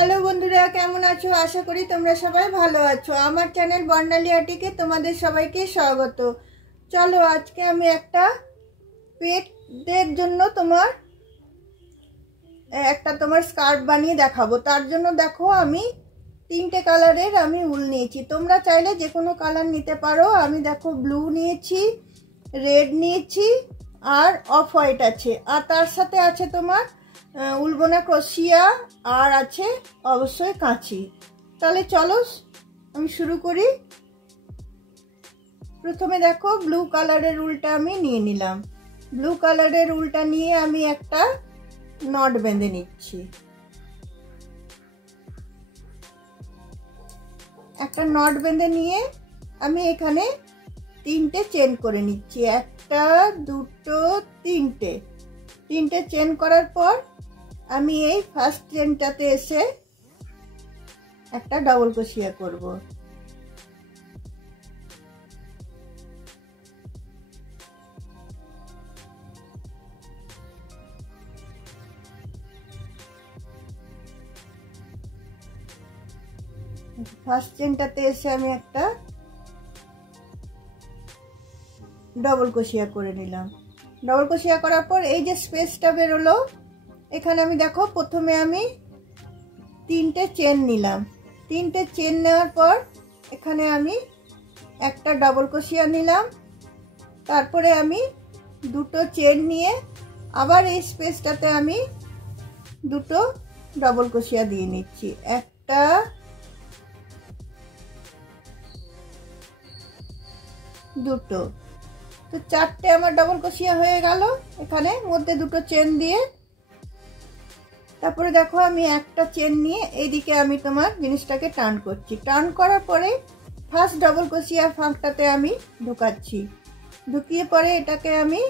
Hello বন্ধুরা, কেমন আছো? আশা করি তোমরা সবাই ভালো আছো। আমার চ্যানেল বর্ণালী আর্টিকে তোমাদের সবাইকে স্বাগত। চলো আজকে আমি একটা পেটের জন্য তোমার স্কার্ফ বানিয়ে দেখাবো। তার জন্য দেখো আমি 3টে কালারের আমি উল নিয়েছি। তোমরা চাইলে যে কোনো কালার নিতে পারো। আমি দেখো ব্লু নিয়েছি, রেড নিয়েছি আর অফ হোয়াইট আছে। আর তার সাথে আছে তোমার উলবোনা ক্রোশিয়া আর আছে অবশ্যই কাঁচি। তাহলে চলো আমি শুরু করি। প্রথমে দেখো ব্লু কালারের উলটা আমি নিয়ে নিলাম। ব্লু কালারের উলটা নিয়ে আমি একটা নট বেঁধে নিচ্ছি। একটা নট বেঁধে নিয়ে আমি এখানে 3টে চেন করে নিচ্ছি। একটা, দুটো, তিনটে চেন করার পর আমি এই ফার্স্ট চেনটাতে এসে একটা ডাবল ক্রোশিয়া করব। ফার্স্ট চেনটাতে এসে আমি একটা ডাবল ক্রোশিয়া করে নিলাম। ডাবল ক্রোশিয়া করার পর এই যে স্পেসটা বেরোলো, এখানে আমি দেখো প্রথমে আমি 3টে চেন নিলাম। 3টে চেন নেওয়ার পর এখানে আমি একটা ডাবল ক্রোশিয়া নিলাম। তারপরে আমি দুটো চেন নিয়ে আবার এই স্পেসটাতে আমি দুটো ডাবল ক্রোশিয়া দিয়ে নিচ্ছি। একটা, দুটো, তো 4টে আমার ডাবল ক্রোশিয়া হয়ে গেল এখানে মধ্যে দুটো চেন দিয়ে। তারপরে দেখো আমি একটা চেন নিয়ে এইদিকে আমি তোমার জিনিসটাকে টার্ন করছি। টার্ন করার পরে ফার্স্ট ডাবল ক্রোশিয়ার ফাঁকটাতে আমি ঢুকাচ্ছি। ঢুকিয়ে পরে এটাকে আমি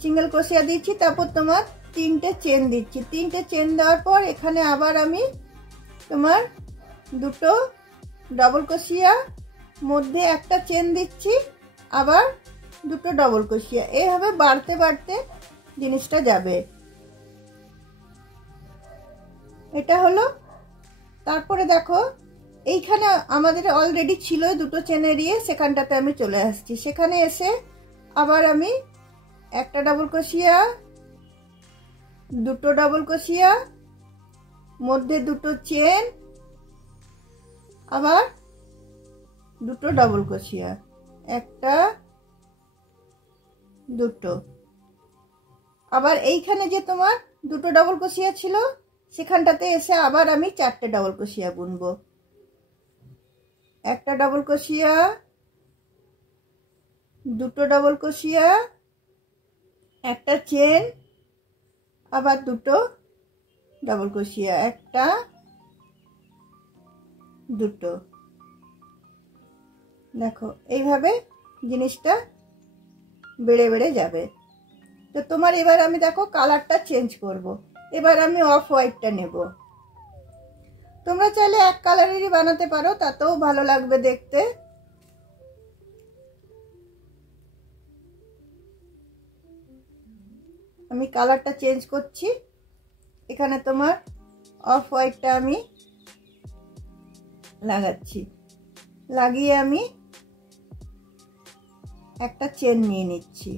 সিঙ্গেল ক্রোশিয়া দিচ্ছি। তারপর তোমার 3টে চেন দিচ্ছি। 3টে চেন দেওয়ার পর এখানে আবার আমি তোমার দুটো ডাবল ক্রোশিয়া, মধ্যে একটা চেন দিচ্ছি, আবার দুটো ডাবল ক্রোশিয়া। এইভাবে বাড়তে বাড়তে জিনিসটা যাবে। এটা হলো। তারপরে দেখো এইখানে আমাদের অলরেডি ছিল দুটো চেন এরিয়ে, সেখানটাতে আমি চলে আসছি। সেখানে এসে আবার আমি একটা ডাবল ক্রোশিয়া, দুটো ডাবল ক্রোশিয়া, মধ্যে দুটো চেন, আবার দুটো ডাবল ক্রোশিয়া, একটা, দুটো। আবার এইখানে যে তোমার দুটো ডাবল ক্রোশিয়া ছিল সেখানটাতে এসে আবার আমি 4টে ডাবল ক্রোশিয়া বুনবো। একটা ডাবল ক্রোশিয়া, দুটো ডাবল ক্রোশিয়া, একটা চেন, আবার দুটো ডাবল ক্রোশিয়া, একটা, দুটো। দেখো এইভাবে জিনিসটা বেড়ে বেড়ে যাবে। তো তোমার এবার আমি দেখো কালারটা চেঞ্জ করব। এবার আমি অফ হোয়াইটটা নেব। তোমরা চাইলে এক কালারেরই বানাতে পারো, তাতেও ভালো লাগবে দেখতে। আমি কালারটা চেঞ্জ করছি। এখানে তোমার অফ হোয়াইটটা আমি লাগাচ্ছি। লাগিয়ে আমি একটা চেন নিয়ে নিচ্ছি।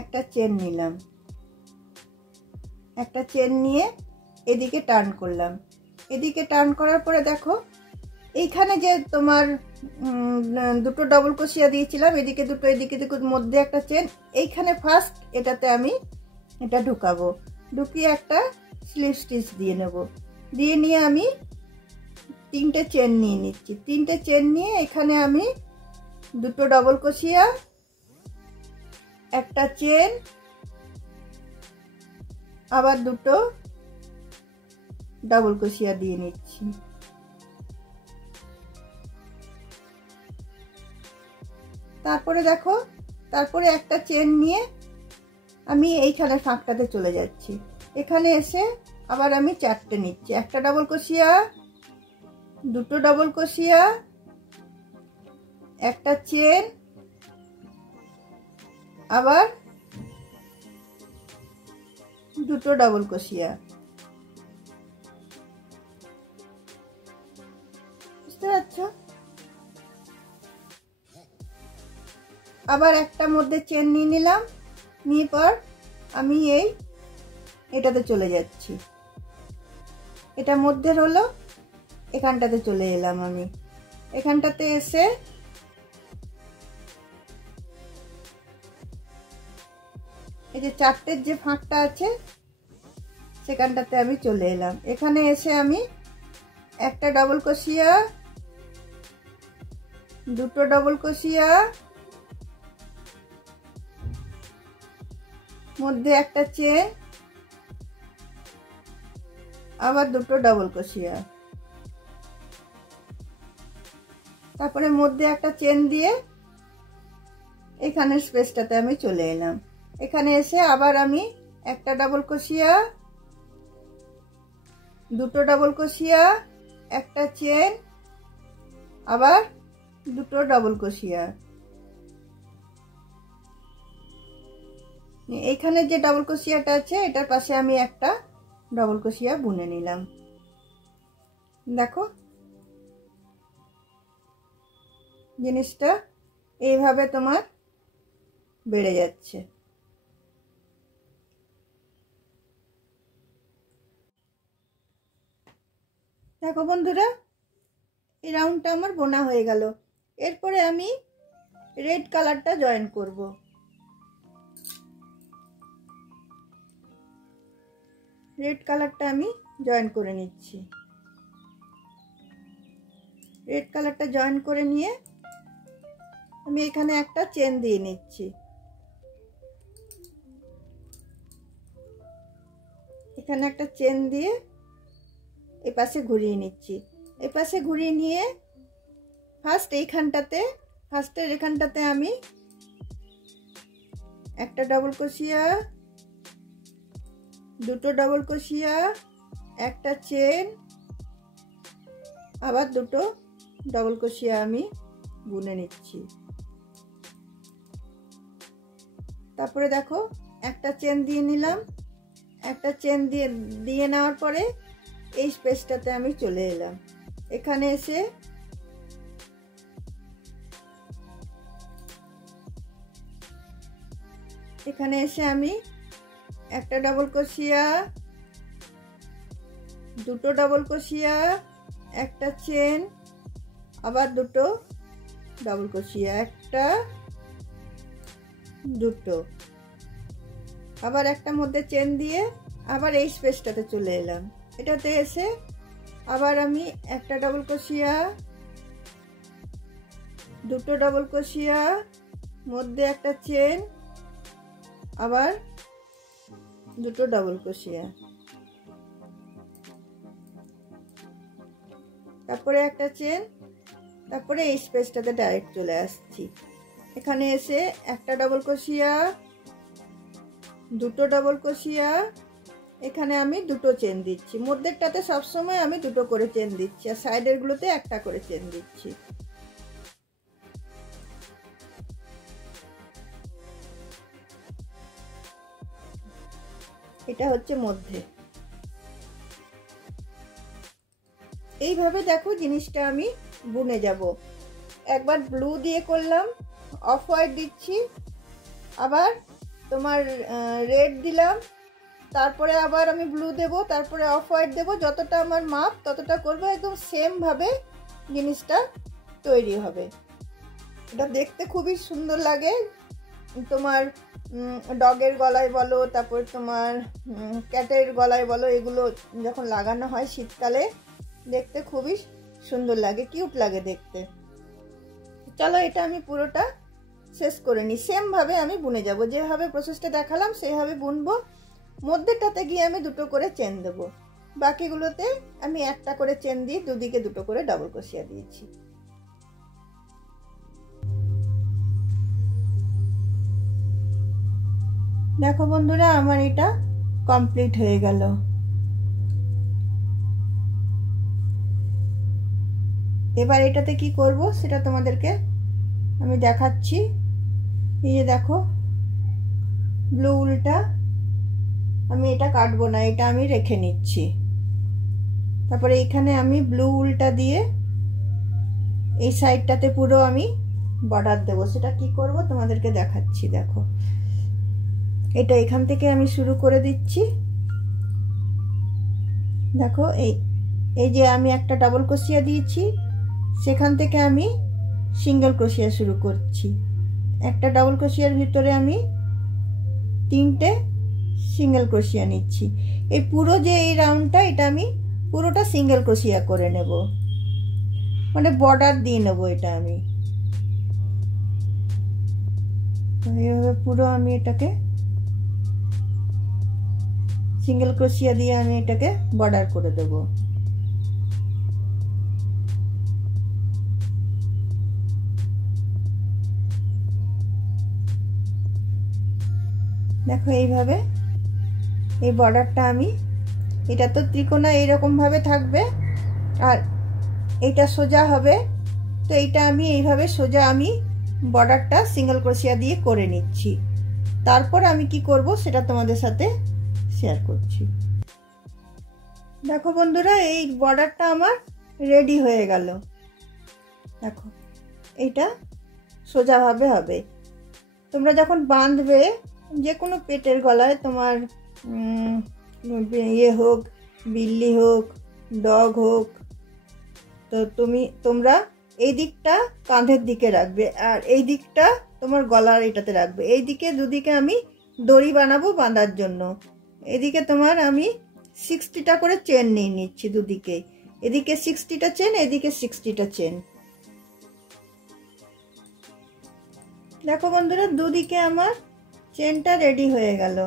একটা চেন নিলাম। একটা চেন নিয়ে এদিকে টার্ন করলাম। এদিকে টার্ন করার পরে দেখো এইখানে যে তোমার দুটো ডাবল ক্রোশিয়া দিয়েছিলাম, এদিকে দুটো এদিকে দুটো, মধ্যে একটা চেন, এইখানে ফার্স্ট এটাতে আমি এটা ঢুকাবো। ঢুকিয়ে একটা স্লিপ স্টিচ দিয়ে নেব। দিয়ে নিয়ে আমি 3টে চেন নিয়ে নিচ্ছি। 3টে চেন নিয়ে এখানে আমি দুটো ডাবল ক্রোশিয়া, একটা চেন, আবার দুটো ডাবল ক্রোশিয়া দিয়ে নিচ্ছি। তারপরে দেখো তারপরে একটা চেন নিয়ে আমি এইখানে ফাঁকটাতে চলে যাচ্ছি। এখানে এসে আবার আমি 4টে নিচ্ছি। একটা ডাবল ক্রোশিয়া, দুটো ডাবল ক্রোশিয়া, একটা চেন, আবার দুটো ডবল ক্রোশিয়া, বুঝতে পারছো? আবার একটা মধ্যে চেন নিয়ে নিলাম, নিয়ে পর আমি এটাতে চলে যাচ্ছি। এটা মধ্যে হলো, এখানটাতে চলে এলাম। আমি এখানটাতে এসে এই যে চারটের যে ফাঁকটা আছে সেখানটাতে আমি চলে এলাম। এখানে এসে আমি একটা ডবল ক্রোশিয়া, দুটো ডবল ক্রোশিয়া, মধ্যে একটা চেন, আবার দুটো ডবল ক্রোশিয়া, তারপরে মধ্যে একটা চেন দিয়ে এখানের স্পেসটাতে আমি চলে এলাম। এখানে এসে আবার আমি একটা ডবল ক্রোশিয়া, দুটো ডবল ক্রোশিয়া, একটা চেন, আবার দুটো ডবল ক্রোশিয়া। এইখানে যে ডবল ক্রোশিয়াটা আছে এটার পাশে আমি একটা ডবল ক্রোশিয়া বুনে নিলাম। দেখো জিনিসটা এইভাবে তোমার বেড়ে যাচ্ছে। দেখো বন্ধুরা, এই রাউন্ডটা আমার বোনা হয়ে গেল। এরপরে আমি রেড কালারটা জয়েন করব। রেড কালারটা আমি জয়েন করে নিচ্ছি। রেড কালারটা জয়েন করে নিয়ে আমি এখানে একটা চেন দিয়ে নিচ্ছি। এখানে একটা চেন দিয়ে এপাশে ঘুরিয়ে নিচ্ছি। এপাশে ঘুরিয়ে নিয়ে ফার্স্টের এখানটাতে আমি একটা ডবল ক্রোশিয়া, দুটো ডবল ক্রোশিয়া, একটা চেন, আবার দুটো ডবল ক্রোশিয়া আমি বুনে নিচ্ছি। তারপরে দেখো একটা চেন দিয়ে নিলাম। একটা চেন দিয়ে নেওয়ার পরে এই স্পেসটাতে আমি চলে এলাম। এখানে এসে আমি একটা ডবল ক্রোশিয়া, দুটো ডবল ক্রোশিয়া, একটা চেন, আবার দুটো ডবল ক্রোশিয়া, একটা, দুটো, আবার একটা মধ্যে চেন দিয়ে আবার এই স্পেসটাতে চলে এলাম। এটাতে এসে আবার আমি একটা ডবল ক্রোশিয়া, দুটো ডবল ক্রোশিয়া, মধ্যে একটা চেন, আবার দুটো ডবল ক্রোশিয়া, তারপরে একটা চেন, তারপরে এই স্পেসটাতে ডাইরেক্ট চলে আসছি। এখানে এসে একটা ডবল ক্রোশিয়া, দুটো ডবল ক্রোশিয়া, এখানে আমি দুটো চেন দিচ্ছি। মধ্যেরটাতে সবসময় আমি দুটো করে চেন দিচ্ছি, আর সাইডের গুলোতে একটা করে চেন দিচ্ছি। এটা হচ্ছে মধ্যে। এইভাবে দেখো জিনিসটা আমি বুনে যাব। একবার ব্লু দিয়ে করলাম, অফ হোয়াইট দিচ্ছি, আবার তোমার রেড দিলাম, তারপরে আবার আমি ব্লু দেব, তারপরে অফ হোয়াইট দেব। যতটা আমার মাপ ততটা করব, একদম সেম ভাবে জিনিসটা তৈরি হবে। এটা দেখতে খুবই সুন্দর লাগে। তোমার ডগের গলায় বলো, তারপর তোমার ক্যাটের গলায় বলো, এগুলো যখন লাগানো হয় শীতকালে দেখতে খুবই সুন্দর লাগে, কিউট লাগে দেখতে। চলো এটা আমি পুরোটা শেষ করে নিই। সেম ভাবে আমি বুনে যাব, যেভাবে প্রসেসটা দেখালাম সেইভাবে বুনবো। মধ্যেটাতে গিয়ে আমি দুটো করে চেন দেবো, বাকিগুলোতে আমি একটা করে চেন দিয়ে দুদিকে দুটো করে ডাবল ক্রোশিয়া দিয়েছি। দেখো বন্ধুরা, আমার এটা কমপ্লিট হয়ে গেল। এবার এটাতে কি করব সেটা তোমাদেরকে আমি দেখাচ্ছি। এই যে দেখো, ব্লু উলটা, আমি এটা কাটবো না, এটা আমি রেখে নিচ্ছি। তারপরে এখানে আমি ব্লু উলটা দিয়ে এই সাইডটাতে পুরো আমি বর্ডার দেবো। সেটা কি করব তোমাদেরকে দেখাচ্ছি। দেখো এটা এখান থেকে আমি শুরু করে দিচ্ছি। দেখো এই যে আমি একটা ডাবল ক্রোশিয়া দিয়েছি, সেখান থেকে আমি সিঙ্গেল ক্রোশিয়া শুরু করছি। একটা ডাবল ক্রোশিয়ার ভিতরে আমি 3টে সিঙ্গেল ক্রোশিয়া নিচ্ছি। এই পুরো যে এই রাউন্ডটা, এটা আমি পুরোটা সিঙ্গেল ক্রোশিয়া করে নেব, মানে বর্ডার দিয়ে নেব। এটা আমি এইভাবে পুরো আমি এটাকে সিঙ্গেল ক্রোশিয়া দিয়ে আমি এটাকে বর্ডার করে দেব। দেখো এইভাবে এই বর্ডারটা আমি, এটা তো ত্রিকোণা এইরকম ভাবে থাকবে আর এটা সোজা হবে, তো এইটা আমি এইভাবে সোজা আমি বর্ডারটা সিঙ্গেল ক্রোশিয়া দিয়ে করে নিচ্ছি। তারপর আমি কি করব সেটা তোমাদের সাথে শেয়ার করছি। দেখো বন্ধুরা, এই বর্ডারটা আমার রেডি হয়ে গেল। দেখো এইটা সোজাভাবে হবে। তোমরা যখন বাঁধবে যে কোনো পেটের গলায়, তোমার ইয়ে হোক, বিল্লি হোক, ডগ হোক, তো তোমরা এই দিকটা কাঁধের দিকে রাখবে আর এই দিকটা তোমার গলার এটাতে রাখবে। এই দিকে দুদিকে আমি দড়ি বানাবো বাঁধার জন্য। এদিকে তোমার আমি 60টা করে চেন নিয়ে নিচ্ছি দুদিকে। এদিকে 60টা চেন, এদিকে 60টা চেন। দেখো বন্ধুরা, দুদিকে আমার চেনটা রেডি হয়ে গেল।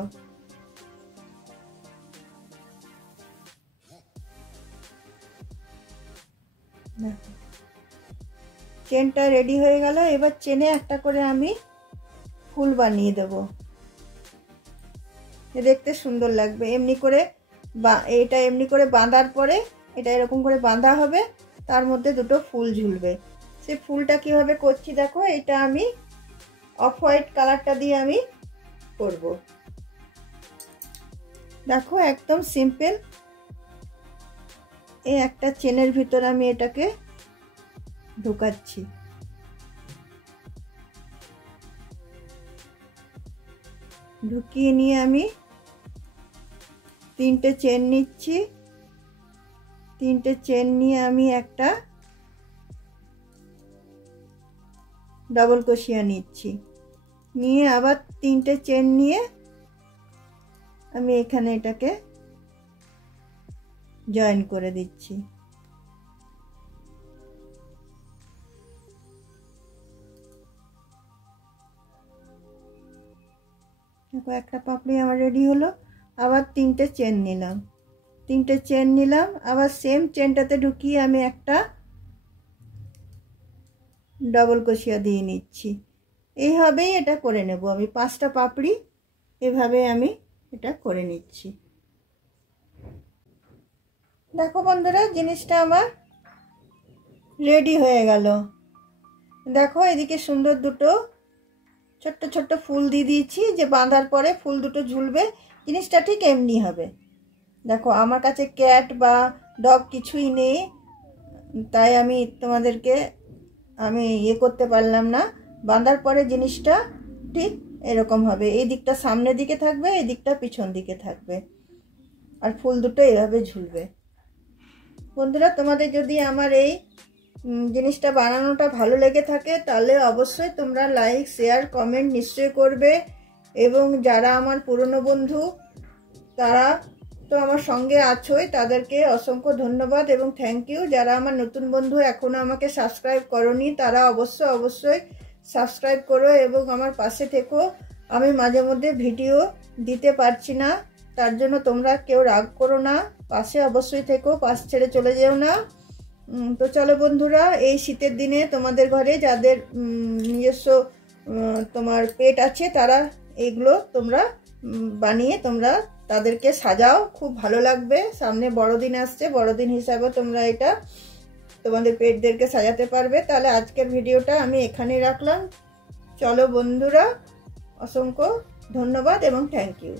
চেনটা রেডি হয়ে গেল। এবার চেনে একটা করে আমি ফুল বানিয়ে দেব, দেখতে সুন্দর লাগবে। এমনি করে এটা এমনি করে বাঁধার পরে এটা এরকম করে বাঁধা হবে, তার মধ্যে দুটো ফুল ঝুলবে। সেই ফুলটা কিভাবে করছি দেখো। এটা আমি অফ হোয়াইট কালারটা দিয়ে আমি করব। দেখো একদম সিম্পল। এই একটা চেনের ভিতর আমি এটাকে ঢোকাচ্ছি। ঢুকিয়ে নিয়ে আমি 3টে চেন নিচ্ছি। 3টে চেন নিয়ে আমি একটা ডাবল ক্রোশিয়া নিচ্ছি। নিয়ে আবার 3টে চেন নিয়ে আমি এখানে এটাকে জয়েন করে দিচ্ছি। দেখো একটা পাপড়ি আমার রেডি হলো। আবার 3টে চেন নিলাম। 3টে চেন নিলাম, আবার সেম চেনটাতে ঢুকিয়ে আমি একটা ডাবল ক্রোশিয়া দিয়ে নিচ্ছি। এইভাবেই এটা করে নেব আমি। 5টা পাপড়ি এভাবে আমি এটা করে নিচ্ছি। দেখো বন্ধুরা, জিনিসটা আমার রেডি হয়ে গেল। দেখো এদিকে সুন্দর দুটো ছোট্ট ছোট্ট ফুল দিয়ে দিয়েছি, যে বাঁধার পরে ফুল দুটো ঝুলবে। জিনিসটা ঠিক এমনি হবে। দেখো আমার কাছে ক্যাট বা ডগ কিছুই নেই, তাই আমি তোমাদেরকে ইয়ে করতে পারলাম না। বাঁধার পরে জিনিসটা ঠিক এরকম হবে। এই দিকটা সামনের দিকে থাকবে, এই দিকটা পিছন দিকে থাকবে, আর ফুল দুটো এভাবে ঝুলবে। বন্ধুরা, তোমাদের যদি আমার এই জিনিসটা বানানোটা ভালো লেগে থাকে তাহলে অবশ্যই তোমরা লাইক, শেয়ার, কমেন্ট নিশ্চয়ই করবে। এবং যারা আমার পুরনো বন্ধু তারা তো আমার সঙ্গে আছোই, তাদেরকে অসংখ্য ধন্যবাদ এবং থ্যাংক ইউ। যারা আমার নতুন বন্ধু এখনো আমাকে সাবস্ক্রাইব করোনি তারা অবশ্যই সাবস্ক্রাইব করো এবং আমার পাশে থেকো। আমি মাঝে মধ্যে ভিডিও দিতে পারছি না, তার জন্য তোমরা কেউ রাগ করো না, পাশে অবশ্যই থেকো, পাশ ছেড়ে চলে যেও না। তো চলো বন্ধুরা, এই শীতের দিনে তোমাদের ঘরে যাদের নিজস্ব তোমার পেট আছে তারা এগুলো তোমরা বানিয়ে তোমরা তাদেরকে সাজাও, খুব ভালো লাগবে। সামনে বড়দিন আসছে, বড়দিন হিসাবে তোমরা এটা তোমাদের পেটদেরকে সাজাতে পারবে। তাহলে আজকের ভিডিওটা আমি এখানেই রাখলাম। চলো বন্ধুরা, অসংখ্য ধন্যবাদ এবং থ্যাংক ইউ।